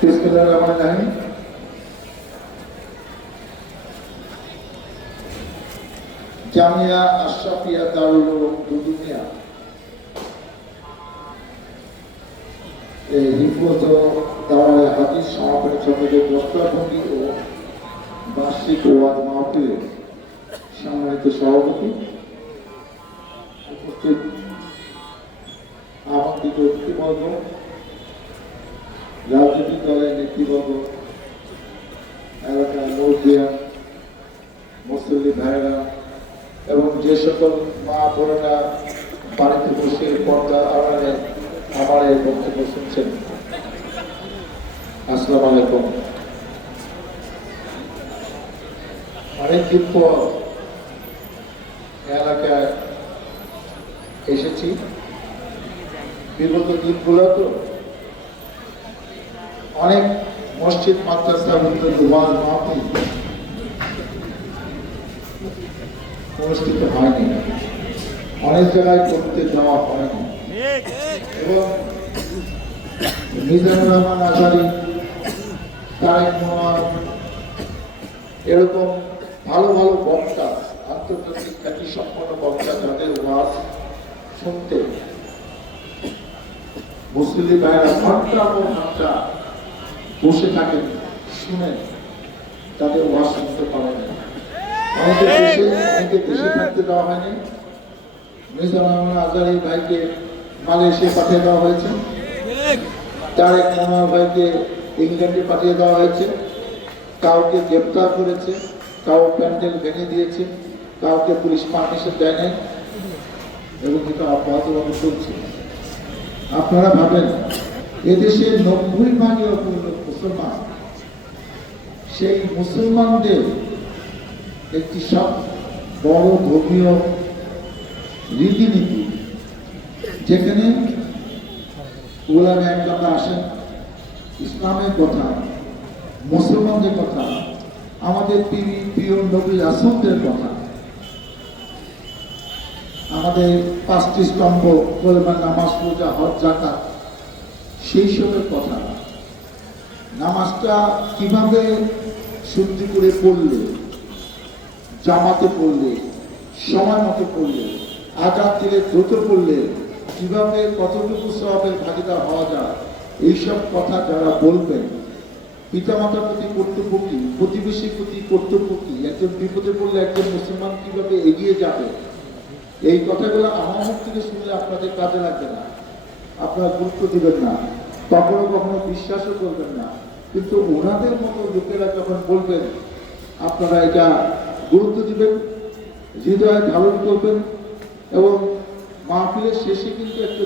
বিসমিল্লাহির জামিয়া আশরাফিয়া দারুল উলুম দুনিয়া এই হিফজ ও দাওয়ায়ে হাদিস সমাপনী সমিতির প্রস্তাবভঙ্গি ও বার্ষিক ওয়াজ মাহফিলের সম্মানিত সভাপতি, উপস্থিত আমন্ত্রিত অতিথিবর্গ, রাজনৈতিক দলের নেতৃবর্গ, এলাকার মুরব্বিয়ান, মুসল্লি ভাইরা এবং যে সকল মা বোনেরা বাড়িতে বসে পর্দা আড়ালে আমার এই বক্তব্য শুনছেন, আসসালামু আলাইকুম। অনেকদিন পর এলাকায় এসেছি। বিগত দিনগুলো তো অনেক মসজিদ মাদ্রাসা ওয়াজ মাহফিল অনুষ্ঠিত হয়নি, অনেক জায়গায় করতে যাওয়া হয়নি এবং মিজানুর রহমান আজারি, তারেক মনোয়ার এরকম ভালো ভালো বক্তা, আন্তর্জাতিক খ্যাতি সম্পন্ন বক্তা যাদের ওয়াজ শুনতে মুসলিম ভাইরা ঘন্টা ও ঘন্টা বসে থাকেন, শুনে তাদের ওয়াজ শুনতে পারে না। অনেকে দেশে থাকতে দেওয়া হয়নি। মিজানুর রহমান আজারি ভাইকে মালয়েশিয়া পাঠিয়ে দেওয়া হয়েছে, তারেক মনোয়ার ভাইকে ইংল্যান্ডে পাঠিয়ে দেওয়া হয়েছে, কাউকে গ্রেপ্তার করেছে, কাউ প্যান্ডেল ভেঙে দিয়েছে, কাউকে পুলিশ পারমিশন দেয় নাই এবং এটা অব্যাহতভাবে চলছে। আপনারা ভাবেন এদেশের 90% লোক মুসলমান, সেই মুসলমানদের একটি সব বড় ধর্মীয় রীতিনীতি, যেখানে উলামায়ে একরামরা আসেন, ইসলামের কথা, মুসলমানদের কথা, আমাদের প্রিয় নবী রাসূলদের কথা, আমাদের 5টি স্তম্ভ কলেমা, নামাজ, রোজা, হজ, যাকাত, সেই সবের কথা, নামাজটা কিভাবে শুদ্ধি করে পড়লে, জামাতে পড়লে, সময় মতো পড়লে, আজান দিলে দ্রুত পড়লে কিভাবে কতটুকু সওয়াবের ভাগীদার হওয়া যায়, এইসব কথা যারা বলবেন, পিতামাতার প্রতি কর্তব্য কি, প্রতিবেশীর প্রতি কর্তব্য কি, একজন বিপদে পড়লে একজন মুসলমান কিভাবে এগিয়ে যাবে, এই কথাগুলো আমার মুখ থেকে শুনলে আপনাদের কাজে লাগবে না, আপনারা গুরুত্ব দিবেন না, কখনো কখনো বিশ্বাসও করবেন না, কিন্তু ওনাদের মতো লোকেরা যখন বলবেন আপনারা এটা গুরুত্ব দিবেন, হৃদয়ে ধারণ করবেন এবং মাহফিলের শেষে কিন্তু একটা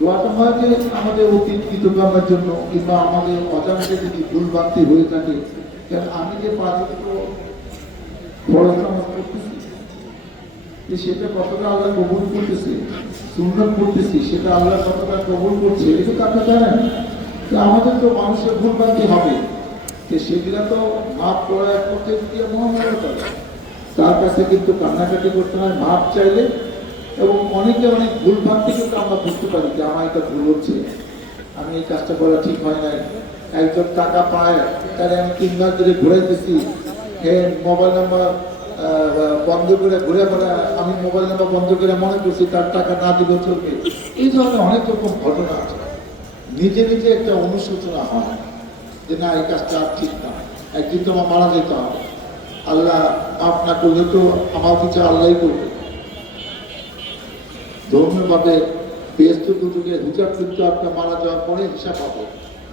দোয়াটা হয় যে আমাদের অতীত কৃতকর্মের জন্য কিংবা আমাদের অজান্তে যদি ভুলভ্রান্তি হয়ে থাকে, কারণ আমি যে পাঁচটি পড়াশোনা করতেছি সেটা কতটা আল্লাহ কবুল করতেছে, সুন্নাত করতেছি সেটা আল্লাহ কতটা কবুল করছে, এটা তো আপনি জানেন। আমাদের তো মানুষের ভুলভ্রান্তি হবে, সেগুলা তো মাপ করা করতে গিয়ে মহামারী করে, তার কাছে কিন্তু কান্নাকাটি করতে হয় মাপ চাইলে। এবং অনেকে অনেক ভুলভ্রান্তি কিন্তু আমরা বুঝতে পারি যে আমার এটা ভুল হচ্ছে, আমি এই কাজটা করা ঠিক হয় নাই। একজন টাকা পায়, তাহলে আমি 3 মাস ধরে ঘুরাইতেছি, মোবাইল নাম্বার বন্ধ করে ঘুরে বেড়া, আমি মোবাইল নাম্বার বন্ধ করে মনে করছি তার টাকা না দিলেও চলবে। এই ধরনের অনেক রকম ঘটনা আছে। নিজে নিজে একটা অনুশোচনা হয় যে না, এই কাজটা আর ঠিক না, একদিন তো আমার মারা যেতে হবে, আল্লাহ মাফ না করলে তো আমার কিছু আল্লাহই করবে। ধর্মীয়ভাবে ব্যস্ত যুগে হিসাব কিন্তু আপনার মারা যাওয়ার পরে হিসাব হবে।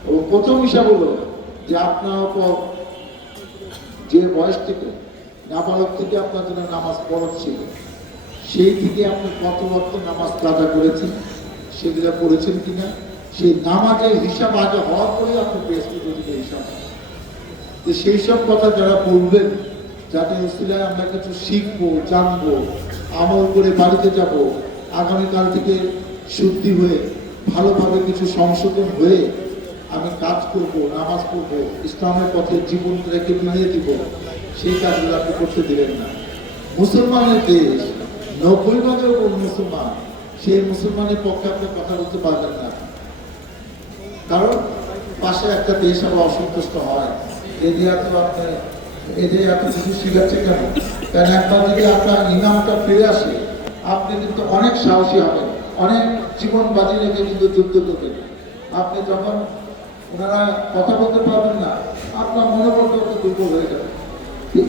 এবং প্রথম হিসাব হলো যে আপনার উপর যে বয়স থেকে নাবালক থেকে আপনার জন্য নামাজ ফরজ ছিল, সেই থেকে আপনি কত ওয়াক্ত নামাজ কাজা করেছেন, সেগুলো পড়েছেন কিনা, সেই নামাজের হিসাব আগে হওয়ার পরে আপনি ব্যস্ত যুগে হিসাব হবে। সেই সব কথা যারা বলবেন, যাদের উসিলায় আমরা কিছু শিখবো, জানবো, আমল করে বাড়িতে যাব, আগামীকাল থেকে শুদ্ধি হয়ে ভালোভাবে কিছু সংশোধন হয়ে আমি কাজ করব, নামাজ পড়ব, ইসলামের পথে জীবন রেখে মিলিয়ে দিব, সেই কাজগুলো আপনি করতে দিলেন না। মুসলমানের দেশ, 90% মুসলমান, সেই মুসলমানের পক্ষে আপনি কথা বলতে পারবেন না। কারণ পাশে একটা দেশ আবার অসন্তুষ্ট হয়, এদের এত আপনার এদের এত কিছু শিখাচ্ছে কেন? কারণ একবার যদি আপনার ইনামটা ফিরে আসে, আপনি কিন্তু অনেক সাহসী হবেন, অনেক জীবন বাজি রেখে কিন্তু যুদ্ধ করবেন। আপনি যখন ওনারা কথা বলতে পারবেন না, আপনার মনোবল একটু দুর্বল হয়ে যাবে।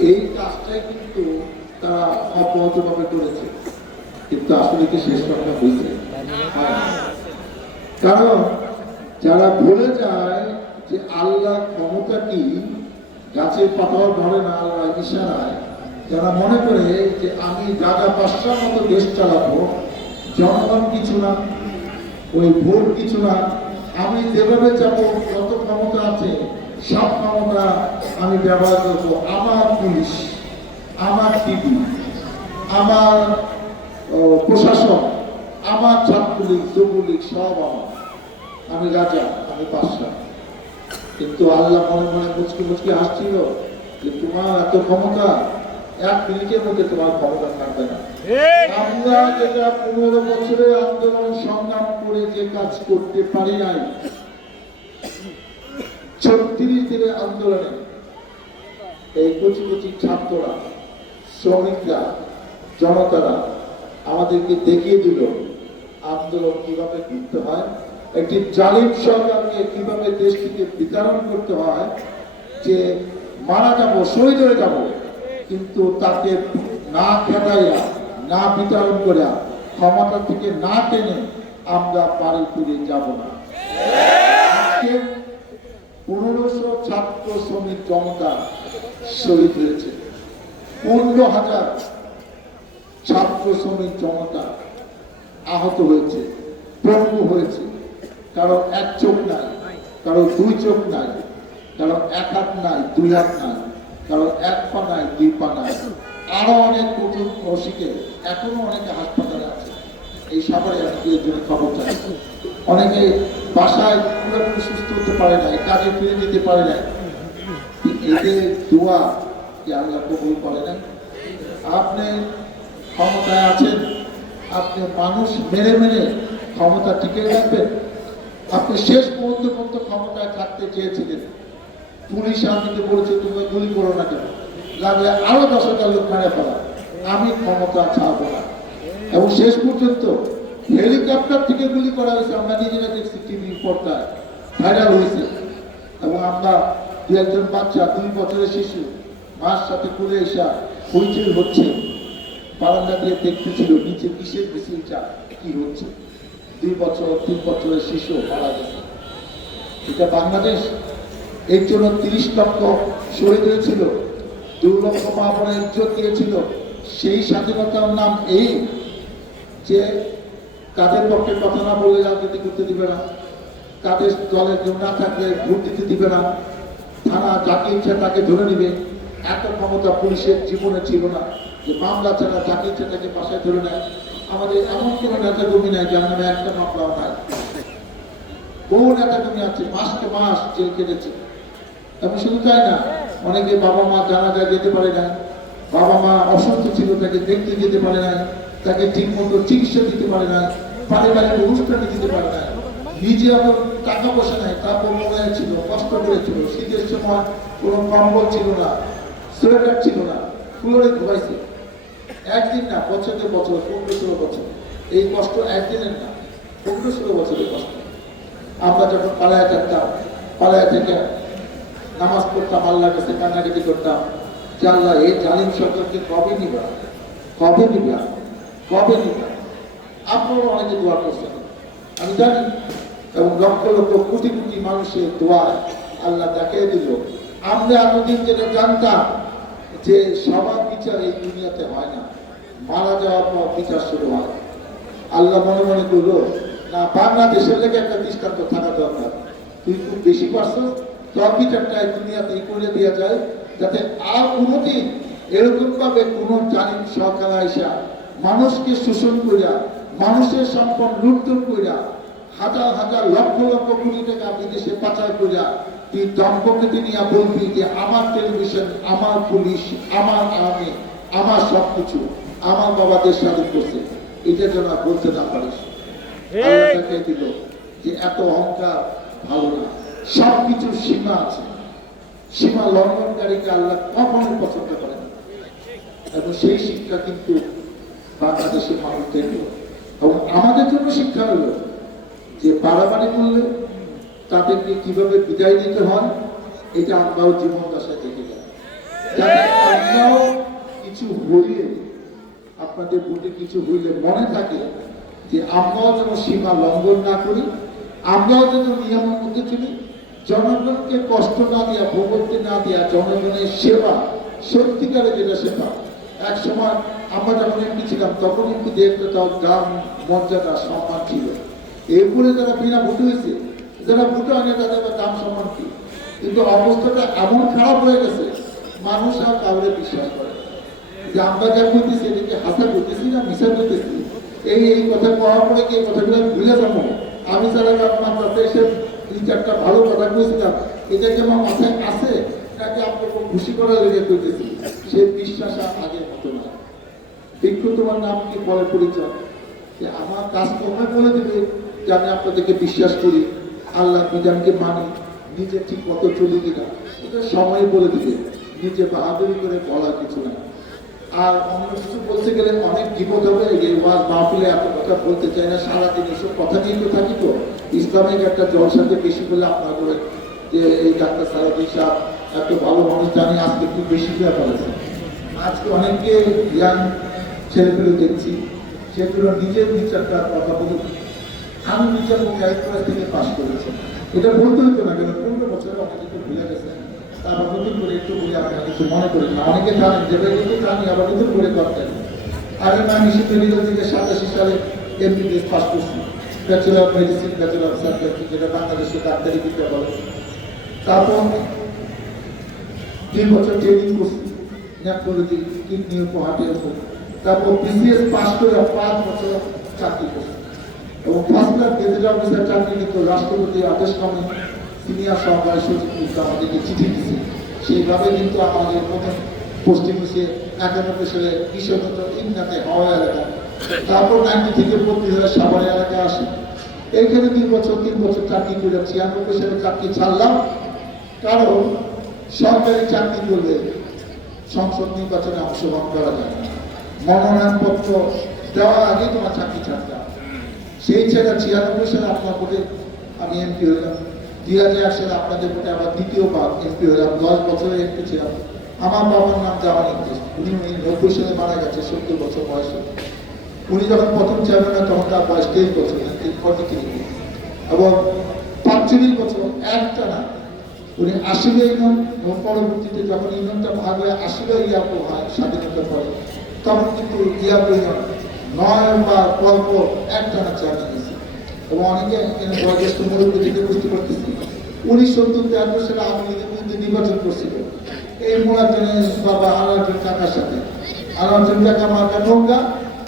এই কাজটাই কিন্তু তারা অব্যাহতভাবে করেছে, কিন্তু আসলে কি শেষ কথা হয়েছে? কারণ যারা ভুলে যায় যে আল্লাহ ক্ষমতা কি, গাছের পাতাও ধরে না আল্লাহ ইশারায়, যারা মনে করে যে আমি রাজা বাদশার মতো দেশ চালাবো, জনগণ কিছু না, ওই ভোট কিছু না, আমি যেভাবে যাবো যত ক্ষমতা আছে সব ক্ষমতা আমি ব্যবহার করবো, আমার পুলিশ, আমার টিভি, আমার প্রশাসন, আমার ছাত্রলীগ, যুবলীগ সব আমার, আমি রাজা, আমি বাদশা। কিন্তু আল্লাহ মনে মনে মুচকি মুচকি হাসছিল যে তোমার এত ক্ষমতা, এক মিনিটের মধ্যে তোমার ক্ষমতা থাকবে না। আমরা যেটা 15 বছরের আন্দোলন সংগ্রাম করে যে কাজ করতে পারি নাই, 36 দিনের আন্দোলনে এই কচি কচি ছাত্ররা, শ্রমিকরা, জনতারা আমাদেরকে দেখিয়ে দিল আন্দোলন কিভাবে করতে হয়, একটি জালিম সরকারকে কিভাবে দেশ থেকে বিতরণ করতে হয়, যে মারা যাবো, শহীদ হয়ে যাবো, কিন্তু তাকে না খেদাইয়া, না বিতরণ করে, ক্ষমতা থেকে না টেনে আমরা বাড়ি ফিরে যাব না। আজকে 1500 ছাত্র শ্রমিক জনতা শহীদ হয়েছে, 15,000 ছাত্র শ্রমিক জনতা আহত হয়েছে, পঙ্গু হয়েছে, কারো এক চোখ নাই, কারো দুই চোখ নাই, কারো এক হাত নাই, দুই হাত নাই, কারো এক পা নাই, দুই পা নাই, আরো অনেক কঠিন অসুখে এখনো অনেকে হাসপাতালে আছে। এই সাগরে এর জন্য খবর চাই, অনেকে বাসায় পুরোপুরি সুস্থ হতে পারে না, কাজে ফিরে যেতে পারে না। এদের দোয়া কি আল্লাহ কবুল করে না? আপনি ক্ষমতায় আছেন, আপনি মানুষ মেরে মেরে ক্ষমতা টিকে রাখবেন? আপনি শেষ পর্যন্ত ক্ষমতায় থাকতে চেয়েছিলেন, পুলিশ আর্মিকে বলেছে তুমি গুলি করো না কেন, লাগলে আরো 10,000 লোক মেরে ফেলা, আমি ক্ষমতা ছাড়বো না। এবং শেষ পর্যন্ত হেলিকপ্টার থেকে গুলি করা হয়েছে, আমরা নিজেরা দেখছি, টিভি পর্দায় ভাইরাল হয়েছে। এবং আমরা 2-1 বাচ্চা, 2 বছরের শিশু মার সাথে করে এসা হইচই হচ্ছে, বারান্দা দিয়ে দেখতেছিল নিচে কিসের মিছিলটা কি হচ্ছে, 2 বছর 3 বছরের শিশু মারা গেছে। এটা বাংলাদেশ? এর জন্য 30 লক্ষ শহীদ হয়েছিল, 2 লক্ষ মা বোনের ইজ্জত দিয়েছিল। সেই স্বাধীনতার নাম এই যে কাদের পক্ষে কথা না বলে রাজনীতি করতে দিবে না, কাদের দলের কেউ না থাকলে ভোট দিতে দিবে না, থানা যাকে ইচ্ছা তাকে ধরে নিবে। এত ক্ষমতা পুলিশের জীবনে ছিল না যে মামলা ছাড়া যাকে ইচ্ছা তাকে বাসায় ধরে নেয়। আমাদের এমন কোনো নেতা কর্মী নাই যার নামে একটা মামলাও নাই। বহু নেতা কর্মী আছে মাসকে মাস জেল কেটেছে। এবং শুধু তাই না, অনেকে বাবা মা জানাজায় যেতে পারে না, বাবা মা অসুস্থ ছিল তাকে দেখতে যেতে পারে না, তাকে ঠিক মতো চিকিৎসা দিতে পারে না, পারিবারিক অনুষ্ঠানে দিতে পারে না, নিজে আবার টাকা পয়সা নাই, তারপর মনে ছিল, কষ্ট করেছিল, শীতের সময় কোনো কম্বল ছিল না, সোয়েটার ছিল না, ফ্লোরে ঘুমাইছে। একদিন না, বছরের বছর, 15-16 বছর। এই কষ্ট একদিনের না, 15-16 বছরের কষ্ট। আমরা যখন পালায় থাকতাম, পালায় থেকে নামাজ পড়তাম, আল্লাহর কাছে কান্নাকাটি করতাম যে আল্লাহ এই জালিম সরকারকে কবে নিবা, কবে নিবা, কবে নিবা। আপনারা অনেকে দোয়া করছেন, আমি জানি। এবং লক্ষ লক্ষ কোটি কোটি মানুষের দোয়ায় আল্লাহ দেখিয়ে দিল। আমরা এতদিন যেটা জানতাম যে সবার বিচার এই দুনিয়াতে হয় না, মারা যাওয়ার পর বিচার শুরু হয়। আল্লাহ মনে মনে করলো না, বাংলাদেশের লেগে একটা দৃষ্টান্ত থাকা দরকার, তুই খুব বেশি পারছো, তোর বিচারটা এই দুনিয়াতে করে দেওয়া যায়, যাতে আর কোনোদিন এরকম ভাবে কোন জালিম সরকার আইসা মানুষকে শোষণ করিয়া, মানুষের সম্পদ লুণ্ঠন করিয়া, হাজার হাজার লক্ষ লক্ষ কোটি টাকা বিদেশে পাচার করিয়া তুই দম্পতিতে নিয়ে বলবি যে আমার টেলিভিশন, আমার পুলিশ, আমার আর্মি, আমার সবকিছু, আমার বাবা দেশ স্বাধীন করছে, এটা যেন বলতে না পারিস। দিল যে এত অহংকার ভালো না। সব কিছুর সীমা আছে, সীমা লঙ্ঘনকারীকে আল্লাহ কখনো পছন্দ করে না। এবং সেই শিক্ষা কিন্তু বাংলাদেশের মানুষ দেখল, এবং আমাদের জন্য শিক্ষা হলো যে বাড়াবাড়ি করলে তাদেরকে কিভাবে বিদায় দিতে হয়, এটা আমরাও জীবন দশায় দেখে গেলাম। যাতে আমরাও কিছু হইলে, আপনাদের বুকে কিছু হইলে মনে থাকে যে আমরাও যেন সীমা লঙ্ঘন না করি, আমরাও যেন নিয়মের মধ্যে চলি, জনগণকে কষ্ট না দেওয়া, ভোগতে না দেওয়া, জনগণের সেবা, সত্যিকারে যেটা সেবা। এক সময় আমরা যখন এমপি ছিলাম তখন কিন্তু দেখতে তাও দাম, মর্যাদা, সম্মান ছিল। এরপরে যারা বিনা ভোট হয়েছে, যারা ভোট হয়নি তাদের দাম সম্মান কি, কিন্তু অবস্থাটা এমন খারাপ হয়ে গেছে মানুষ আর কাউরে বিশ্বাস করে যে আমরা যা করতেছি এটাকে হাসা করতেছি না মিশা করতেছি। এই কথা পাওয়ার পরে কি কথাগুলো আমি ভুলে যাবো? আমি যারা আপনার কাছে এসে দুই চারটা ভালো কথা বলছিলাম, এটাকে আমার মাথায় আছে তাকে আপনাকে খুশি করার লেগে করতেছি, সে বিশ্বাস আর আগের মতো না। বিক্ষু তোমার নাম কি বলে পরিচয়, যে আমার কাজ কমে বলে দেবে যে আমি আপনাদেরকে বিশ্বাস করি, আল্লাহ বিধানকে মানি, নিজে ঠিক কত চলি কিনা এটা সময় বলে দিবে, নিজে বাহাদুরি করে বলার কিছু না। আর অন্য কিছু বলতে গেলে অনেক বিপদ হবে। এই ওয়াজ মাহফিলে এত কথা বলতে চাই না, সারাদিন এসব কথা নিয়ে তো থাকি। তো ইসলামিক একটা জলসাতে বেশি বলে আপনার করে যে এই ডাক্তার সারাদিন সাহেব এত ভালো মানুষ জানি, আজকে একটু বেশি করে বলেছে। আজকে অনেককে ইয়াং ছেলেপেলে দেখছি সেগুলো নিজের বিচারটা কথা বলে, আমি বিচার থেকে পাশ করেছি, এটা বলতে হতো না কেন 15 বছরে অনেকে তো ভুলে গেছে। তারপর নতুন করে একটু বলে আপনারা কিছু মনে করেন না, অনেকে জানেন যেটা কিন্তু জানি আবার নতুন করে করতেন। আমি মানসিক মেডিকেল থেকে 87 সালে এমবিবিএস পাস করছি, bachelor of medicine, bachelor of surgery, যেটা বাংলাদেশে ডাক্তারি বিদ্যা বলে। তারপর 3 বছর ট্রেনিং করছি নেফ্রোলজি, কিডনি, হার্টের উপর। তারপর বিসিএস পাস করে 5 বছর চাকরি করছি, এবং ফার্স্ট ক্লাস গেজেট অফিসার চাকরি কিন্তু রাষ্ট্রপতি আদেশ ক্রমে সিনিয়র সহকারী সচিব কিন্তু আমাদেরকে চিঠি দিচ্ছে। সেইভাবে কিন্তু আমাদের প্রথম পোস্টিং হচ্ছে 91 সালে কিশোরগঞ্জ ইন্নাতে হাওয়া এলাকা। তারপর 90 থেকে 32 সালে সাভার এলাকায় আসি। এইখানে 3 বছর চাকরি করে 96 সালে চাকরি ছাড়লাম, কারণ সরকারি চাকরি করলে সংসদ নির্বাচনে অংশগ্রহণ করা যায় না, মনোনয়নপত্র দেওয়ার আগে তোমার চাকরি ছাড়তাম। সেই ছেলে 96 সালে আপনার ভোটে আমি এমপি হইলাম, 2001 সালে আপনাদের ভোটে আবার দ্বিতীয়বার এমপি হইলাম, 10 বছরের এমপি ছিলাম। আমার বাবার নাম জামান ইদ্রিস, উনি 90 সালে মারা গেছে 70 বছর বয়সে। উনি যখন প্রথম চেয়ারম্যান হয় তখন তার বয়স 23 বছর, 43, এবং 45 বছর একটা না উনি 80 ইউনিয়ন, এবং পরবর্তীতে যখন ইউনিয়নটা ভাগ হয়ে 80 ইয়াপো হয় স্বাধীনতার পরে, তখন কিন্তু ইয়াপো ইউনিয়ন 9 বা পর্ব একটানা চেয়ারম্যান দিয়েছে। এবং অনেকে বয়োজ্যেষ্ঠ মুরব্বী থেকে বুঝতে পারতেছি 1973 সালে আওয়ামী লীগের বিরুদ্ধে নির্বাচন করছিল এই মোড়াজনের বাবা আলাউদ্দিন কাকার সাথে। আলাউদ্দিন কাকা মার্কা নৌকা,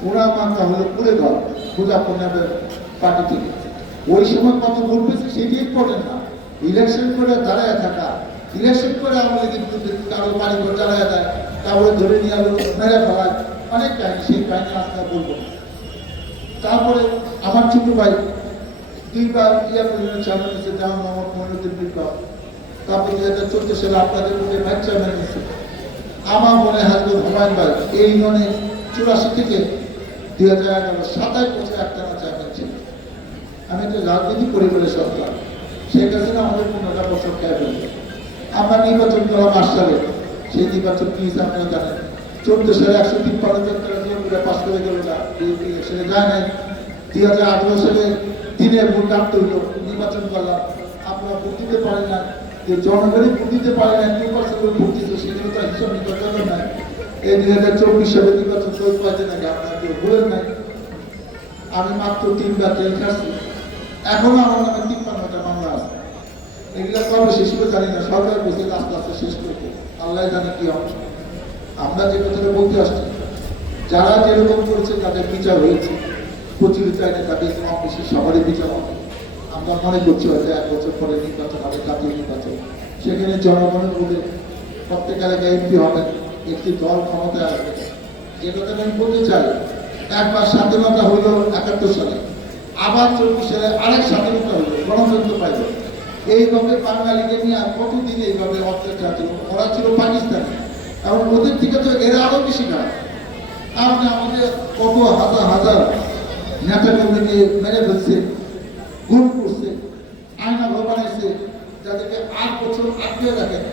ওনার মার্কা হলো পুরে ঘর, মুজাফর নগর পার্টি থেকে। ওই সময় কত ভোট পেয়েছে সেটি ইম্পর্টেন্ট না, ইলেকশন করে দাঁড়ায় থাকা, ইলেকশন করে আওয়ামী লীগের বিরুদ্ধে কারো বাড়ি ঘর দাঁড়ায় দেয়, তারপরে ধরে নিয়ে আলো মেরে ফেলায়, অনেক কাহিনী, সেই কাহিনী আজকে বলবো। তারপরে আমার ছোট ভাই 2বার চেয়ারম্যান হয়েছে, জাহান মোহাম্মদ মঈনুদ্দিন বিপ্লব। তারপর 2014 সালে আপনাদের মধ্যে ভাইস চেয়ারম্যান হয়েছে আমার মনে হাজবেন্ড হুমায়ুন ভাই। এই ইউনিয়নে 84 থেকে 2011 27 বছর একটানা চেয়ারম্যান ছিল। আমি একটা রাজনীতি পরিবারের সরকার, শেখ হাসিনা আমাদের 15টা বছর ক্যাবিনেট। আমরা নির্বাচন করলাম 8 সালে, সেই নির্বাচন কি হিসাবে আপনারা জানেন। 14 সালে 153 জন তারা পাস করে গেল না, সেটা যায় নাই। 2018 সালে দিনের ভোট ডাকতে হইল, নির্বাচন করলাম, আপনারা ভোট দিতে পারেন না, যে জনগণই ভোট দিতে পারে না, 2% ভোট দিচ্ছে, সেগুলো তো হিসাব নির্বাচন নাই। এই 2024 সালে নির্বাচন করে পাইতে নাকি আপনারা কেউ ভুলেন নাই। আমি মাত্র 3বার জেল খাচ্ছি, এখনো আমার নামে 53টা মামলা আছে। এগুলো কবে শেষ করে জানি না, সরকার বসে আস্তে আস্তে শেষ করবো, আল্লাহ জানে কি হবে। আমরা যে কথাটা বলতে আসছি, যারা যেরকম করেছে তাদের বিচার হয়েছে, প্রচলিত আইনে তাদের কম বেশি সবারই বিচার হবে। আমরা মনে করছি হয়তো 1 বছর পরে নির্বাচন হবে, জাতীয় নির্বাচন, সেখানে জনগণের বলে প্রত্যেক এলাকায় এমপি হবে, একটি দল ক্ষমতায় আসবে। যে কথা আমি বলতে চাই, একবার স্বাধীনতা হইল 71 সালে, আবার 24 সালে আরেক স্বাধীনতা হইল, গণতন্ত্র পাইল। এইভাবে বাঙালিকে নিয়ে আর কতদিন এইভাবে অত্যাচার ছিল। ওরা ছিল পাকিস্তানি, এবং ওদের থেকে তো এরা আরো বেশি না। আপনি আমাদের কত হাজার হাজার নেতা কর্মীকে মেরে ফেলছে, গুম করছে, আয়না ঘর বানাইছে, যাদেরকে 8 বছর আটকে রাখেন।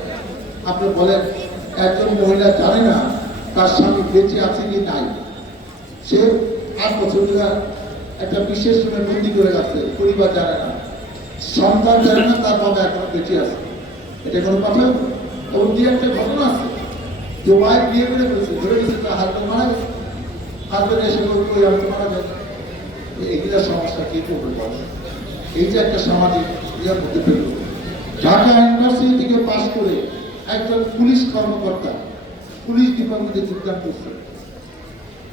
আপনি বলেন একজন মহিলা জানে না তার স্বামী বেঁচে আছে কি নাই, সে 8 বছর ধরে একটা বিশেষ রুমে বন্দি করে রাখছে, পরিবার জানে না, সন্তান জানে না তার বাবা এখনো বেঁচে আছে। এটা কোনো কথা? এবং দিয়ে একটা ঘটনা আছে যে ওয়াইফ বিয়ে করে ফেলছে, ধরে গেছে তার হাজবেন্ড মারা গেছে, হাজবেন্ড এসে ওই আমি মারা যায়। এগুলা সমস্যা কে করবে বলে? এই যে একটা সামাজিক ইয়ার মধ্যে পেল। ঢাকা ইউনিভার্সিটি থেকে পাশ করে একজন পুলিশ কর্মকর্তা পুলিশ ডিপার্টমেন্টে যোগদান করছে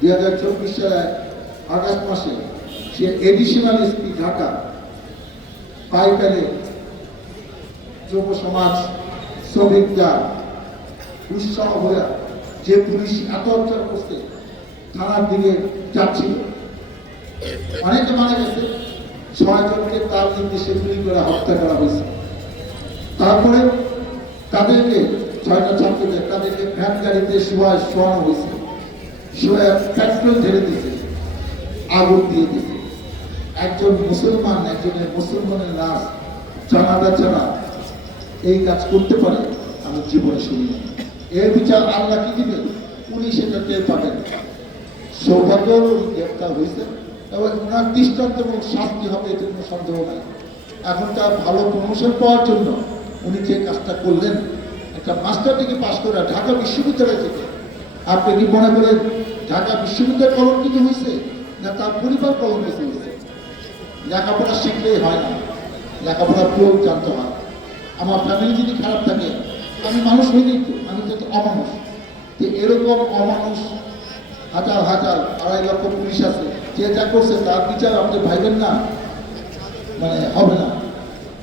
2024 সালে আগস্ট মাসে। সে এডিশনাল এসপি ঢাকা পাইকারে যুব সমাজ শ্রমিকরা উৎসাহ হয়ে যে পুলিশ এত অত্যাচার করছে, থানার দিকে যাচ্ছিল, অনেকে মারা গেছে, 6 জনকে তার নির্দেশে গুলি করে হত্যা করা হয়েছে। তারপরে তাদেরকে 6টা ছাত্রদের তাদেরকে ভ্যান গাড়িতে শোয়ানো হয়েছে, শোয়া পেট্রোল ঢেলে দিয়েছে, আগুন দিয়ে দিয়েছে। একজন মুসলমান, একজনের মুসলমানের লাশ জানাজা ছাড়া এই কাজ করতে পারে আমি জীবনে শুনি। এর বিচার আল্লাহ কি দিবে? পুলিশ এটা টের পাবেন। সৌভাগ্য গ্রেপ্তার হয়েছে এবং ওনার দৃষ্টান্তমূলক শাস্তি হবে, এতে কোনো সন্দেহ নাই। এখন তার ভালো প্রমোশন পাওয়ার জন্য উনি যে কাজটা করলেন, একটা মাস্টার ডিগ্রি পাশ করে ঢাকা বিশ্ববিদ্যালয় থেকে, আপনি কি মনে করেন ঢাকা বিশ্ববিদ্যালয় কলঙ্কিত হয়েছে না তার পরিবার কলঙ্কিত হয়েছে? লেখাপড়া শিখলেই হয় না, লেখাপড়া প্রয়োগ জানতে হয়। আমার ফ্যামিলি যদি খারাপ থাকে আমি মানুষ হয়ে যাই, তো আমি তো অমানুষ। তো এরকম অমানুষ হাজার হাজার 2.5 লক্ষ পুলিশ আছে, যে যা করছে তার বিচার আপনি ভাইবেন না মানে হবে না।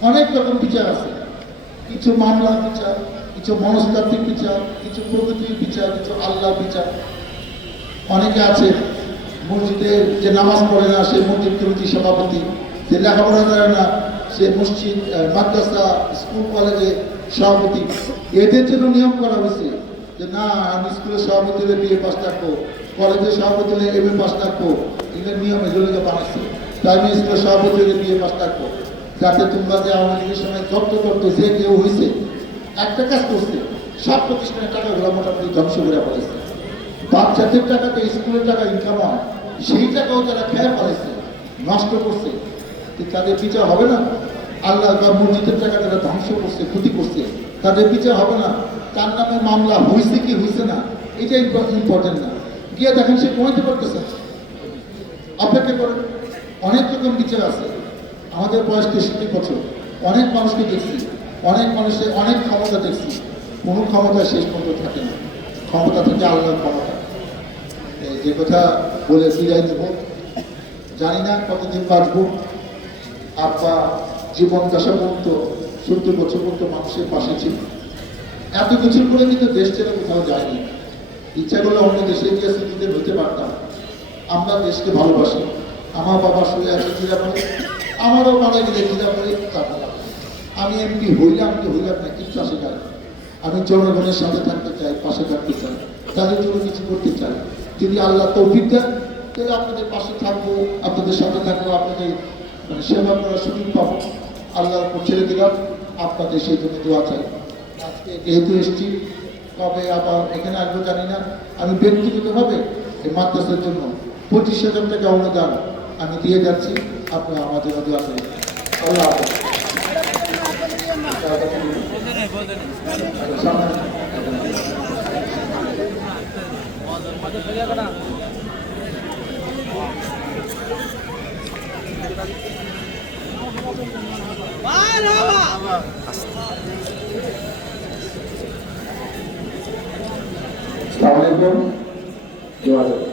অনেক রকম বিচার আছে, কিছু মামলার বিচার, কিছু মনস্তাত্ত্বিক বিচার, কিছু প্রকৃতির বিচার, কিছু আল্লাহর বিচার। অনেকে আছে মসজিদে যে নামাজ পড়ে না সে মসজিদ কমিটির সভাপতি, যে লেখাপড়া করে না সে মসজিদ মাদ্রাসা স্কুল কলেজে সভাপতি। এদের জন্য নিয়ম করা হয়েছে যে না আমি স্কুলের সভাপতি হলে BA পাস থাকবো, কলেজের সভাপতি হলে MA পাস থাকবো। এদের নিয়ম এগুলোকে বানাচ্ছে। প্রাইমারি স্কুলের সভাপতি হলে BA পাস থাকবো, যাতে তোমরা যে আওয়ামী লীগের সময় জব্দ করতো যে কেউ হয়েছে একটা কাজ করছে, সব প্রতিষ্ঠানের টাকাগুলো মোটামুটি ধ্বংস করে ফেলেছে। বাচ্চাদের টাকাতে স্কুলের টাকা ইনকাম হয়, সেই টাকাও তারা খেয়ে ফেলেছে, নষ্ট করছে। তাদের বিচার হবে না? আল্লাহ বা মসজিদের টাকা তারা ধ্বংস করছে, ক্ষতি করছে, তাদের বিচার হবে না? তার নামে মামলা হয়েছে কি হয়েছে না এটা ইম্পর্টেন্ট না, গিয়ে দেখেন সে কমাইতে পারতেছে, অপেক্ষা করেন। অনেক রকম বিচার আছে। আমাদের বয়স 63 বছর, অনেক মানুষকে দেখছি, অনেক মানুষের অনেক ক্ষমতা দেখছি, কোনো ক্ষমতা শেষ পর্যন্ত থাকে না। ক্ষমতা থেকে আল্লাহর ক্ষমতা। যে কথা বলে বিদায় দেব, জানি না কতদিন বাঁচবো। আব্বা জীবন দশা পর্যন্ত 70 বছর পর্যন্ত মানুষের পাশে ছিল। এত কিছু করে কিন্তু দেশ ছেড়ে কোথাও যায়নি। ইচ্ছা করলে অন্য দেশে গিয়ে সিটিজেন হতে পারতাম। আমরা দেশকে ভালোবাসি। আমার বাবা শুয়ে আছে জিরাপুরে, আমারও মারা গেলে জিরাপুরে তারপর আমি এমপি হইলাম কি হইলাম না কিছু আসে না। আমি জনগণের সাথে থাকতে চাই, পাশে থাকতে চাই, তাদের জন্য কিছু করতে চাই। যদি আল্লাহ তৌফিক দেন তাহলে আপনাদের পাশে থাকবো, আপনাদের সাথে থাকবো, আপনাদের মানে সেবা করার সুযোগ পাবো। আল্লাহর উপর ছেড়ে দিলাম, আপনাদের সেই জন্য দোয়া চাই। আজকে যেহেতু এসছি, কবে আবার এখানে আসবো জানি না। আমি ব্যক্তিগতভাবে এই মাদ্রাসার জন্য 25,000 টাকা অনুদান আমি দিয়ে যাচ্ছি, আপনারা আমার জন্য দোয়া করেন। আল্লাহ হাফেজ। আসসালামু আলাইকুম।